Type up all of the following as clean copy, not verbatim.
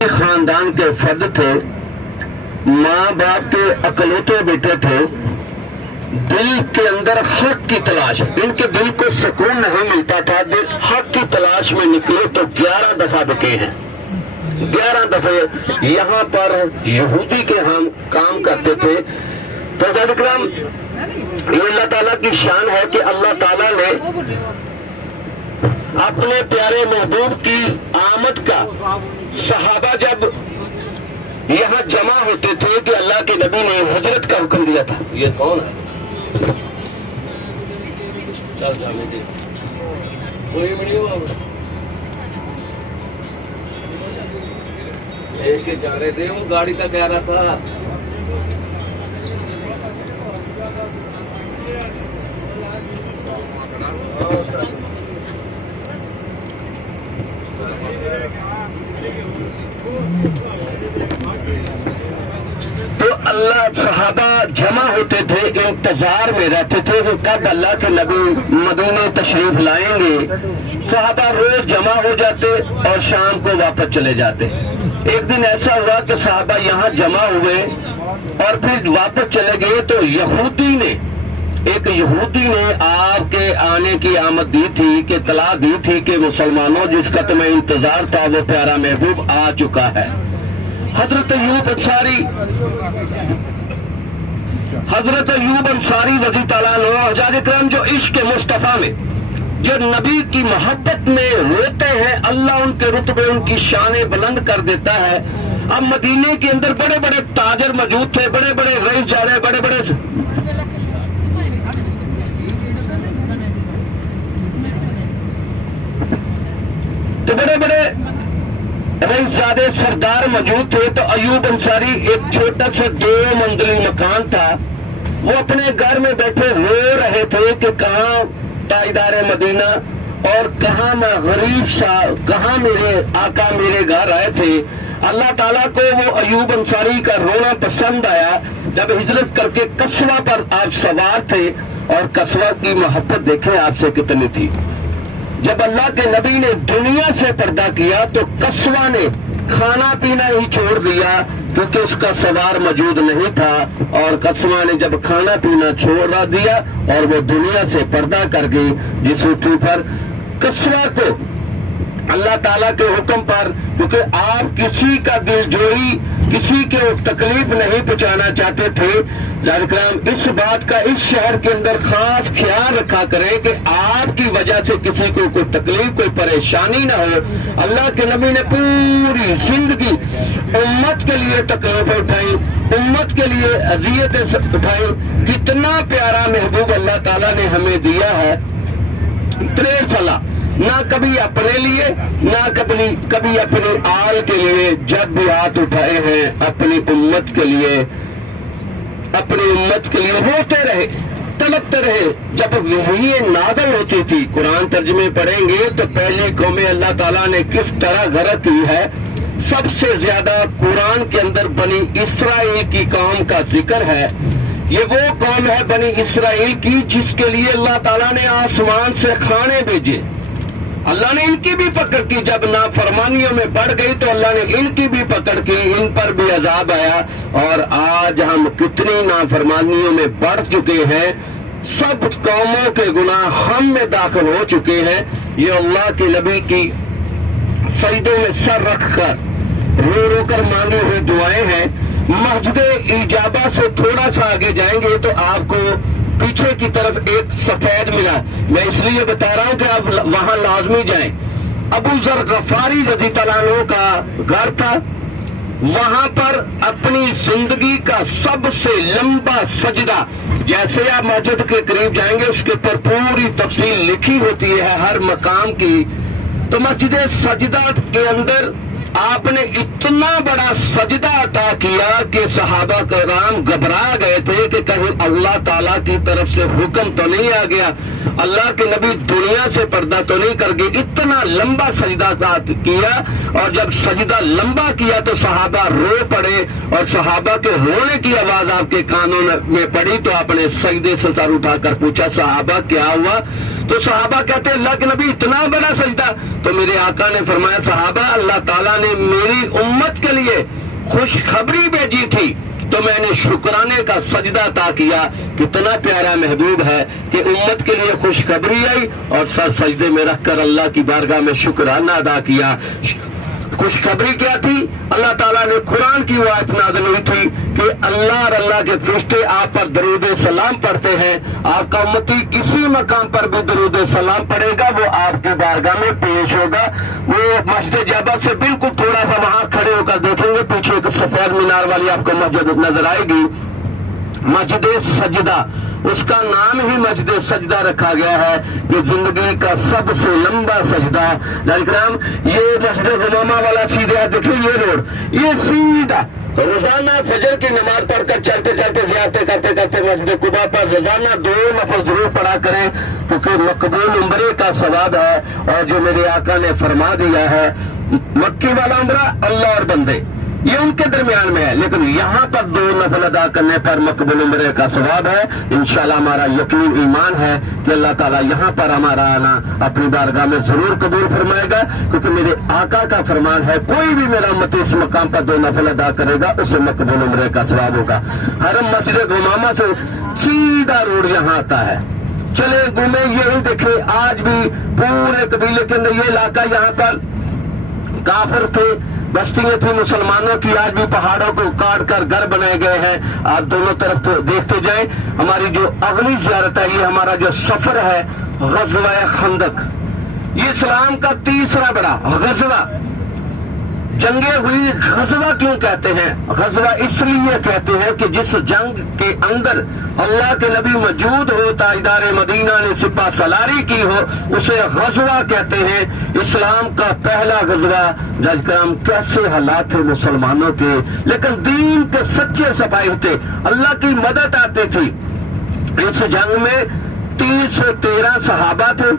خاندان کے فرد تھے، ماں باپ کے اکلوتے بیٹے تھے، دل کے اندر حق کی تلاش، ان کے دل کو سکون نہیں ملتا تھا، دل حق کی تلاش میں نکلے تو 11 دفعہ بکے ہیں، 11 دفعہ یہاں پر یہودی کے ہم کام کرتے تھے۔ تو حضرت اکرام، یہ اللہ تعالیٰ کی شان ہے کہ اللہ تعالیٰ نے اپنے پیارے محبوب کی آمد کا صحابہ جب یہاں جمع ہوتے تھے کہ اللہ کے نبی نے ہجرت کا حکم دیا تھا۔ یہ کون ہے؟ کوئی بڑی ہوا کے جا رہے تھے، وہ گاڑی کا کہہ رہا تھا تو اللہ صحابہ جمع ہوتے تھے، انتظار میں رہتے تھے کہ کب اللہ کے نبی مدینے تشریف لائیں گے۔ صحابہ روز جمع ہو جاتے اور شام کو واپس چلے جاتے۔ ایک دن ایسا ہوا کہ صحابہ یہاں جمع ہوئے اور پھر واپس چلے گئے تو ایک یہودی نے آپ کے آنے کی آمد دی تھی، کہ اطلاع دی تھی کہ مسلمانوں جس کا تمہیں انتظار تھا وہ پیارا محبوب آ چکا ہے۔ حضرت ایوب انصاری رضی تعالیٰ عنہ، حضرت اکرام جو عشق مصطفیٰ میں، جو نبی کی محبت میں روتے ہیں، اللہ ان کے رتبے، ان کی شانیں بلند کر دیتا ہے۔ اب مدینے کے اندر بڑے بڑے تاجر موجود تھے، بڑے بڑے رئیس جا رہے، بڑے بڑے رئیس زادے سردار موجود تھے۔ تو ایوب انصاری ایک چھوٹا سا 2 منزلی مکان تھا، وہ اپنے گھر میں بیٹھے رو رہے تھے کہ کہاں تاجدار مدینہ اور کہاں میں غریب سا، کہاں میرے آقا میرے گھر آئے تھے۔ اللہ تعالیٰ کو وہ ایوب انصاری کا رونا پسند آیا جب ہجرت کر کے قصوہ پر آپ سوار تھے، اور قصوہ کی محبت دیکھیں آپ سے کتنی تھی۔ جب اللہ کے نبی نے دنیا سے پردہ کیا تو قصوہ نے کھانا پینا ہی چھوڑ دیا، کیونکہ اس کا سوار موجود نہیں تھا، اور قصوہ نے جب کھانا پینا چھوڑ دیا اور وہ دنیا سے پردہ کر گئی، جس اٹھی پر قصوہ کو اللہ تعالیٰ کے حکم پر، کیونکہ آپ کسی کا دل جوئی، کسی کے تکلیف نہیں پہنچانا چاہتے تھے، کرام اس بات کا اس شہر کے اندر خاص خیال رکھا کریں کہ آپ کی وجہ سے کسی کو کوئی تکلیف، کوئی پریشانی نہ ہو۔ اللہ کے نبی نے پوری زندگی امت کے لیے تکلیفیں اٹھائیں، امت کے لیے اذیتیں اٹھائیں۔ کتنا پیارا محبوب اللہ تعالیٰ نے ہمیں دیا ہے، 63 سالہ، نہ کبھی اپنے لیے، نہ کبھی اپنی آل کے لیے، جب بھی ہاتھ اٹھائے ہیں اپنی امت کے لیے، روتے رہے، تڑپتے رہے۔ جب وحی نازل ہوتی تھی، قرآن ترجمے پڑھیں گے تو پہلی قومیں اللہ تعالیٰ نے کس طرح غرق کی ہے۔ سب سے زیادہ قرآن کے اندر بنی اسرائیل کی قوم کا ذکر ہے۔ یہ وہ قوم ہے بنی اسرائیل کی جس کے لیے اللہ تعالیٰ نے آسمان سے کھانے بھیجے۔ اللہ نے ان کی بھی پکڑ کی، جب نافرمانیوں میں بڑھ گئی تو اللہ نے ان کی بھی پکڑ کی، ان پر بھی عذاب آیا۔ اور آج ہم کتنی نافرمانیوں میں بڑھ چکے ہیں، سب قوموں کے گناہ ہم میں داخل ہو چکے ہیں۔ یہ اللہ کے نبی کی سجدوں میں سر رکھ کر رو رو کر مانگی ہوئی دعائیں ہیں۔ مسجد اجابہ سے تھوڑا سا آگے جائیں گے تو آپ کو پیچھے کی طرف ایک سفید ملا، میں اس لیے بتا رہا ہوں کہ آپ وہاں لازمی جائیں۔ ابو ذر غفاری رضی اللہ عنہ کا گھر تھا، وہاں پر اپنی زندگی کا سب سے لمبا سجدہ، جیسے آپ مسجد کے قریب جائیں گے اس کے اوپر پوری تفصیل لکھی ہوتی ہے ہر مقام کی۔ تو مسجد سجدہ کے اندر آپ نے اتنا بڑا سجدہ عطا کیا کہ صحابہ کرام گھبرا گئے تھے کہ کہیں اللہ تعالیٰ کی طرف سے حکم تو نہیں آ گیا۔ اللہ کے نبی دنیا سے پردہ تو نہیں کر گئے، اتنا لمبا سجدہ کیا، اور جب سجدہ لمبا کیا تو صحابہ رو پڑے، اور صحابہ کے رونے کی آواز آپ کے کانوں میں پڑی تو آپ نے سجدے سے سر اٹھا کر پوچھا صحابہ کیا ہوا؟ تو صحابہ کہتے ہیں اللہ کے نبی اتنا بڑا سجدہ؟ تو میرے آقا نے فرمایا صحابہ اللہ تعالیٰ نے میری امت کے لیے خوشخبری بھیجی تھی تو میں نے شکرانے کا سجدہ عطا کیا۔ کتنا پیارا محبوب ہے کہ امت کے لیے خوشخبری آئی اور سر سجدے میں رکھ کر اللہ کی بارگاہ میں شکرانہ ادا کیا۔ خوشخبری کیا تھی؟ اللہ تعالیٰ نے قرآن کی وہ آیت نازل ہوئی تھی کہ اللہ اور اللہ کے فرشتے آپ پر درود سلام پڑھتے ہیں، آپ کا امتی کسی مقام پر بھی درود سلام پڑھے گا وہ آپ کی بارگاہ میں پیش ہوگا۔ وہ مسجد جابر سے بالکل تھوڑا سا وہاں کھڑے ہو کر دیکھیں گے، پیچھے ایک سفید مینار والی آپ کو مسجد نظر آئے گی، مسجد سجدہ، اس کا نام ہی مسجد سجدہ رکھا گیا ہے کہ زندگی کا سب سے لمبا سجدہ۔ کرام یہ مسجد غمامہ والا سیدھا دیکھیں یہ روڈ، یہ سیدھا روزانہ فجر کی نماز پڑھ کر چلتے چلتے زیارتیں کرتے کرتے مسجد قباء پر روزانہ 2 نفل ضرور پڑھا کریں، کیونکہ مقبول عمرے کا ثواب ہے، اور جو میرے آقا نے فرما دیا ہے مکی والا عمرہ اللہ اور بندے یہ ان کے درمیان میں ہے، لیکن یہاں پر 2 نفل ادا کرنے پر مقبول عمرے کا ثواب ہے۔ انشاءاللہ ہمارا یقین ایمان ہے کہ اللہ تعالیٰ یہاں پر ہمارا آنا اپنی بارگاہ میں ضرور قبول فرمائے گا، کیونکہ میرے آقا کا فرمان ہے کوئی بھی میرا امتی اس مقام پر 2 نفل ادا کرے گا اسے مقبول عمرے کا ثواب ہوگا۔ حرم مسجد غمامہ سے سیدھا روڈ یہاں آتا ہے، چلے گھومے یہی دیکھیں آج بھی پورے قبیلے کے اندر یہ علاقہ یہاں پر کافر تھے، بستیاں تھیں مسلمانوں کی، آج بھی پہاڑوں کو کاٹ کر گھر بنائے گئے ہیں۔ آپ دونوں طرف تو دیکھتے جائیں۔ ہماری جو اگلی زیارت ہے یہ ہمارا جو سفر ہے غزوہ خندق، یہ اسلام کا تیسرا بڑا غزوہ، جنگیں ہوئی غزوہ کیوں کہتے ہیں؟ غزوہ اس لیے کہتے ہیں کہ جس جنگ کے اندر اللہ کے نبی موجود ہو، تاجدار مدینہ نے سپہ سالاری کی ہو، اسے غزوہ کہتے ہیں۔ اسلام کا پہلا غزوہ جم کیسے حالات تھے مسلمانوں کے، لیکن دین کے سچے سپاہی تھے، اللہ کی مدد آتی تھی۔ اس جنگ میں 313 صحابہ تھے،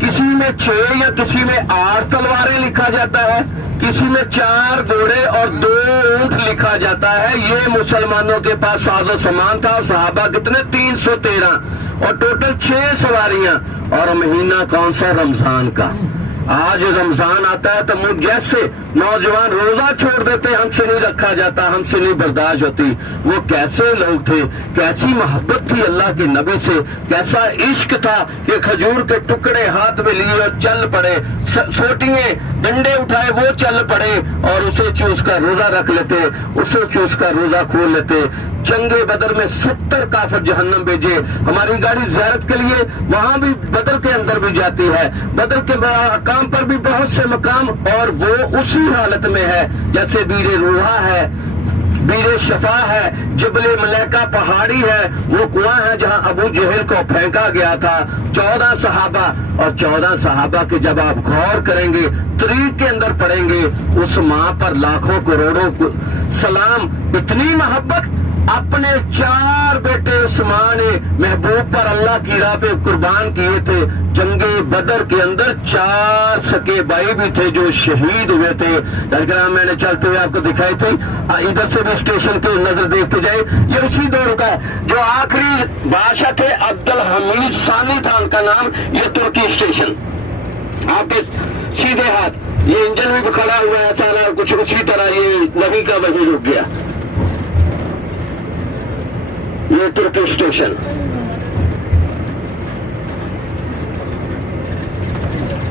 کسی میں 6 یا کسی میں 8 تلواریں لکھا جاتا ہے، کسی میں 4 گھوڑے اور 2 اونٹ لکھا جاتا ہے۔ یہ مسلمانوں کے پاس ساز و سامان تھا، اور صحابہ کتنے 313 اور ٹوٹل 6 سواریاں، اور مہینہ کون سا؟ رمضان کا۔ آج رمضان آتا ہے تو جیسے نوجوان روزہ چھوڑ دیتے ہم سے نہیں رکھا جاتا، ہم سے نہیں برداشت ہوتی۔ وہ کیسے لوگ تھے، کیسی محبت تھی اللہ کے نبی سے، کیسا عشق تھا کہ کھجور کے ٹکڑے ہاتھ میں لیے اور چل پڑے، سوٹیاں ڈنڈے اٹھائے وہ چل پڑے، اور اسے چوس کر روزہ رکھ لیتے، اسے چوس کر روزہ کھول لیتے۔ جنگ بدر میں 70 کافر جہنم بھیجے، ہماری گاڑی زیارت کے لیے وہاں بھی بدر کے اندر بھی جاتی ہے، بدر کے مقام پر بھی بہت سے مقام، اور وہ اسی حالت میں ہے جیسے بیر روحا ہے، بیر شفا ہے، جبل ملیکہ پہاڑی ہے، وہ کنواں ہے جہاں ابو جہل کو پھینکا گیا تھا۔ 14 صحابہ، اور 14 صحابہ کے جب آپ غور کریں گے طریق کے اندر پڑھیں گے، اس ماں پر لاکھوں کروڑوں سلام، اتنی محبت، اپنے 4 بیٹے اس ماں نے محبوب پر اللہ کی راہ پہ قربان کیے تھے۔ جنگ بدر کے اندر 4 سکے بھائی بھی تھے جو شہید ہوئے تھے۔ میں نے چلتے ہوئے آپ کو دکھائی تھی، ادھر سے بھی اسٹیشن کے نظر دیکھتے جائے، یہ اسی دور کا جو آخری بادشاہ تھے عبد الحمید ثانی تھا ان کا نام، یہ ترکی اسٹیشن آپ کے سیدھے ہاتھ، یہ انجن بھی کھڑا ہوا ہے سالہ، کچھ اسی طرح یہ وہی کا وہی رک گیا، یہ ترکی اسٹیشن۔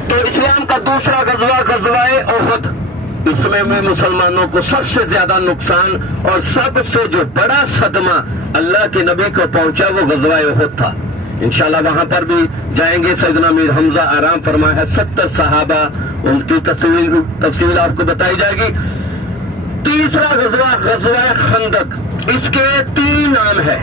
تو اسلام کا دوسرا غزوہ غزوہ احد، اس میں بھی مسلمانوں کو سب سے زیادہ نقصان اور سب سے جو بڑا صدمہ اللہ کے نبی کو پہنچا وہ غزوہ احد تھا۔ انشاءاللہ وہاں پر بھی جائیں گے۔ سیدنا امیر حمزہ آرام فرمایا ہے، 70 صحابہ، ان کی تفصیل آپ کو بتائی جائے گی۔ تیسرا غزوہ غزوہ خندق، اس کے 3 نام ہے۔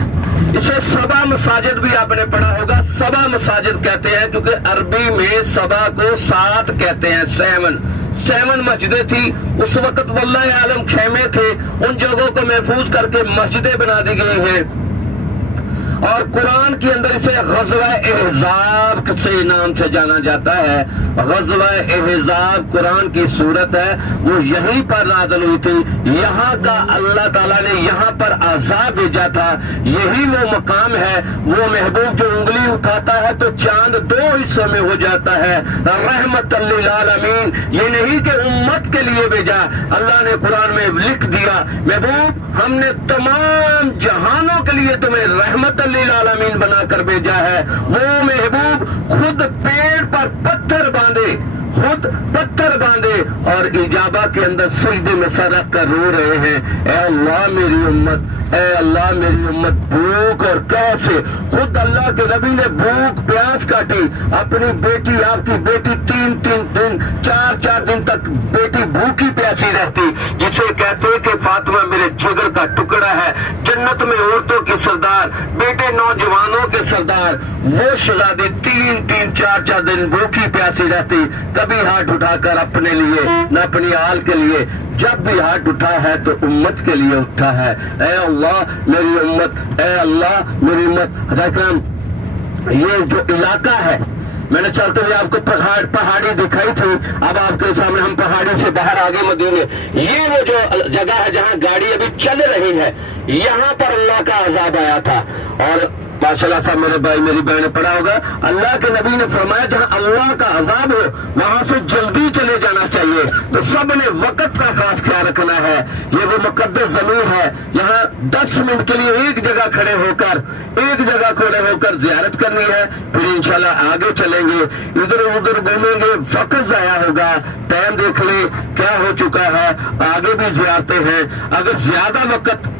اسے سبا مساجد بھی آپ نے پڑھا ہوگا، سبا مساجد کہتے ہیں کیونکہ عربی میں سبا کو 7 کہتے ہیں، 7 مسجدیں تھی اس وقت، واللہ عالم خیمے تھے، ان جگہوں کو محفوظ کر کے مسجدیں بنا دی گئی ہیں۔ اور قرآن کے اندر اسے غزوہ احزاب سے نام سے جانا جاتا ہے. غزوہ احزاب قرآن کی صورت ہے, وہ یہیں پر نازل ہوئی تھی. یہاں کا اللہ تعالیٰ نے یہاں پر عذاب بھیجا تھا. یہی وہ مقام ہے, وہ محبوب جو انگلی اٹھاتا ہے تو چاند 2 حصوں میں ہو جاتا ہے. رحمت للعالمین, یہ نہیں کہ امت کے لیے بھیجا, اللہ نے قرآن میں لکھ دیا محبوب ہم نے تمام جہانوں کے لیے تمہیں رحمت للعالمین بنا کر بھیجا ہے. وہ محبوب خود پیڑ پر پتھر باندھے, خود پتھر باندھے اور اجابہ کے اندر سجدے میں سر رکھ کر رو رہے ہیں, اے اللہ میری امت, اے اللہ میری امت بھوک اور کیسے. خود اللہ کے نبی نے بھوک پیاس کاٹی, اپنی بیٹی, آپ کی بیٹی 3 دن 4 دن تک بیٹی بھوکی پیاسی رہتی, جسے کہتے کہ فاطمہ میرے جگر کا ٹکڑا ہے, جنت میں عورتوں کی سردار, بیٹے نوجوانوں کے سردار. وہ شہزادی 3 4 دن بھوکی پیاسی رہتی, کبھی ہاتھ اٹھا کر اپنے لیے نہ اپنی آل کے لیے, جب بھی ہاتھ اٹھا ہے تو امت کے لیے اٹھا ہے. اے اللہ میری امت, اے اللہ میری امت. حضرت کرام یہ جو علاقہ ہے, میں نے چلتے ہوئے آپ کو پہاڑی دکھائی تھی, اب آپ کے سامنے ہم پہاڑی سے باہر آگے مدینے, یہ وہ جو جگہ ہے جہاں گاڑی ابھی چل رہی ہے, یہاں پر اللہ کا عذاب آیا تھا. اور ماشاءاللہ صاحب میرے بھائی میری بہن نے پڑھا ہوگا, اللہ کے نبی نے فرمایا جہاں اللہ کا عذاب ہو وہاں سے جلدی چلے جانا چاہیے. تو سب نے وقت کا خاص خیال رکھنا ہے. یہ وہ مقدس زمین ہے, یہاں 10 منٹ کے لیے ایک جگہ کھڑے ہو کر زیارت کرنی ہے, پھر انشاءاللہ آگے چلیں گے, ادھر ادھر گھومیں گے, وقت ضائع ہوگا. ٹائم دیکھ لے کیا ہو چکا ہے, آگے بھی زیارتیں ہیں. اگر زیادہ وقت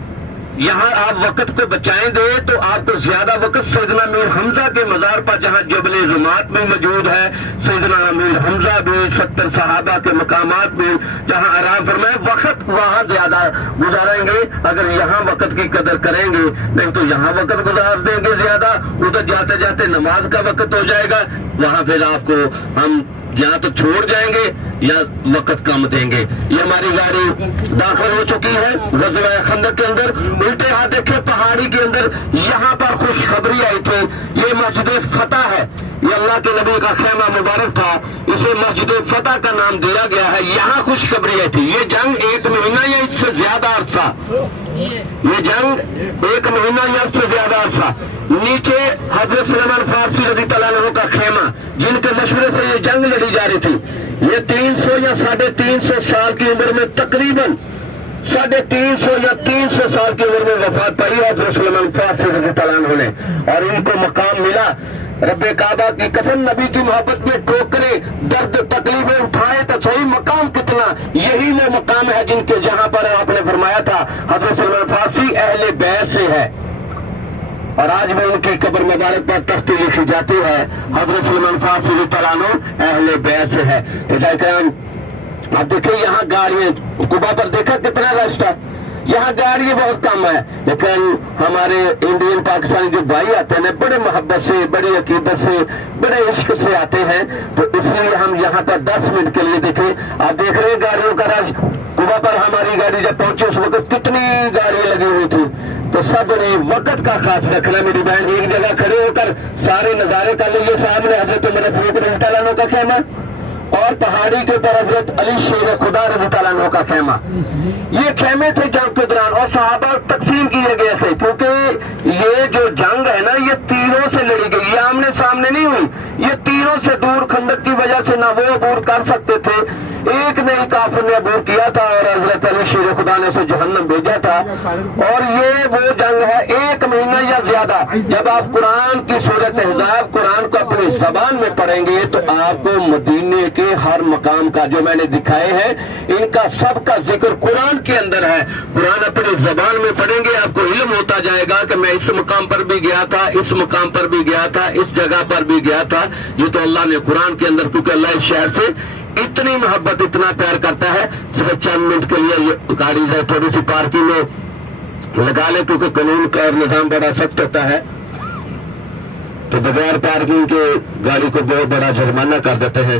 یہاں آپ وقت کو بچائیں گے تو آپ کو زیادہ وقت سیدنا امیر حمزہ کے مزار پر, جہاں جبل رمات میں موجود ہے, سیدنا امیر حمزہ بھی 70 صحابہ کے مقامات بھی جہاں آرام فرمائے, وقت وہاں زیادہ گزاریں گے اگر یہاں وقت کی قدر کریں گے. نہیں تو یہاں وقت گزار دیں گے زیادہ, ادھر جاتے جاتے نماز کا وقت ہو جائے گا, وہاں پھر آپ کو ہم یا تو چھوڑ جائیں گے یا وقت کم دیں گے. یہ ہماری گاڑی داخل ہو چکی ہے غزوہ خندق کے اندر. الٹے ہاتھ دیکھیں پہاڑی کے اندر, یہاں پر خوشخبری آئی تھی. یہ مسجد فتح ہے, یہ اللہ کے نبی کا خیمہ مبارک تھا, اسے مسجد فتح کا نام دیا گیا ہے. یہاں خوشخبری آئی تھی. یہ جنگ 1 مہینہ یا اس سے زیادہ عرصہ, یہ جنگ 1 مہینہ یا اس سے زیادہ عرصہ. نیچے حضرت سلیمان فارسی رضی اللہ عنہ کا خیمہ, جن کے مشورے سے یہ جنگ لڑی جا رہی تھی. یہ 300 یا 350 سال کی عمر میں, تقریباً 350 یا 300 سال کی عمر میں وفات پائی حضرت سلیمان فارسی رضی اللہ عنہ نے, اور ان کو مقام ملا. رب کعبہ کی قسم, نبی کی محبت میں ٹوکرے درد تکلیفیں اٹھائے تو صحیح, مقام کتنا. یہی وہ مقام ہے جن کے جہاں پر آپ نے فرمایا تھا حضرت سلیمان فارسی اہل بیت سے ہے, اور آج بھی ان کی قبر مبارک پر تختی لکھی جاتی ہے حضرت سلیمان فارسی رضی اللہ عنہ اہل بیت سے ہے. تو کرام آپ دیکھیں یہاں گاڑیاں, قبا پر دیکھا کتنا رش تھا, یہاں گاڑیاں بہت کم ہے, لیکن ہمارے انڈین پاکستانی جو بھائی آتے ہیں بڑے محبت سے, بڑی عقیدت سے, بڑے عشق سے آتے ہیں. تو اس لیے ہم یہاں پر 10 منٹ کے لیے دیکھیں, آپ دیکھ رہے ہیں گاڑیوں کا رش. قبا پر ہماری گاڑی جب پہنچی اس وقت کتنی گاڑیاں لگی ہوئی تھی. تو سب نے وقت کا خاص رکھنا. میری بہن ایک جگہ کھڑے ہو کر سارے نظارے کر لیے. سامنے حضرت عمر فاروق رضی اللہ عنہ کا خیمہ, اور پہاڑی کے اوپر حضرت علی شیر خدا رضی اللہ عنہ کا خیمہ. یہ خیمے تھے جنگ کے دوران, اور صحابہ تقسیم کیے گئے تھے, کیونکہ یہ جو جنگ ہے نا یہ تیروں سے لڑی گئی, یہ آمنے سامنے نہیں ہوئی. یہ تیروں سے دور, خندق کی وجہ سے نہ وہ عبور کر سکتے تھے, ایک نے ہی کافر نے عبور کیا تھا, اور حضرت علی شیر خدا نے اسے جہنم بھیجا تھا. اور یہ وہ جنگ ہے 1 مہینہ یا زیادہ. جب آپ قرآن کی سورۃ احزاب قرآن کو اپنی زبان میں پڑھیں گے تو آپ کو مدینے کے ہر مقام کا جو میں نے دکھائے ہیں ان کا سب کا ذکر قرآن کے اندر ہے. قرآن اپنی زبان میں پڑھیں گے, آپ کو علم ہوتا جائے گا کہ میں اس مقام پر بھی گیا تھا, اس مقام پر بھی گیا تھا, اس جگہ پر بھی گیا تھا. یہ تو اللہ نے قرآن کے اندر, کیونکہ اللہ اس شہر سے اتنی محبت, اتنا پیار کرتا ہے. صرف چند منٹ کے لیے یہ گاڑی ہے تھوڑی سی پارکنگ میں لگا لے, کیونکہ قانون کا نظام بڑا سخت ہوتا ہے, تو بغیر پارکنگ کے گاڑی کو بہت بڑا جرمانہ کر دیتے ہیں.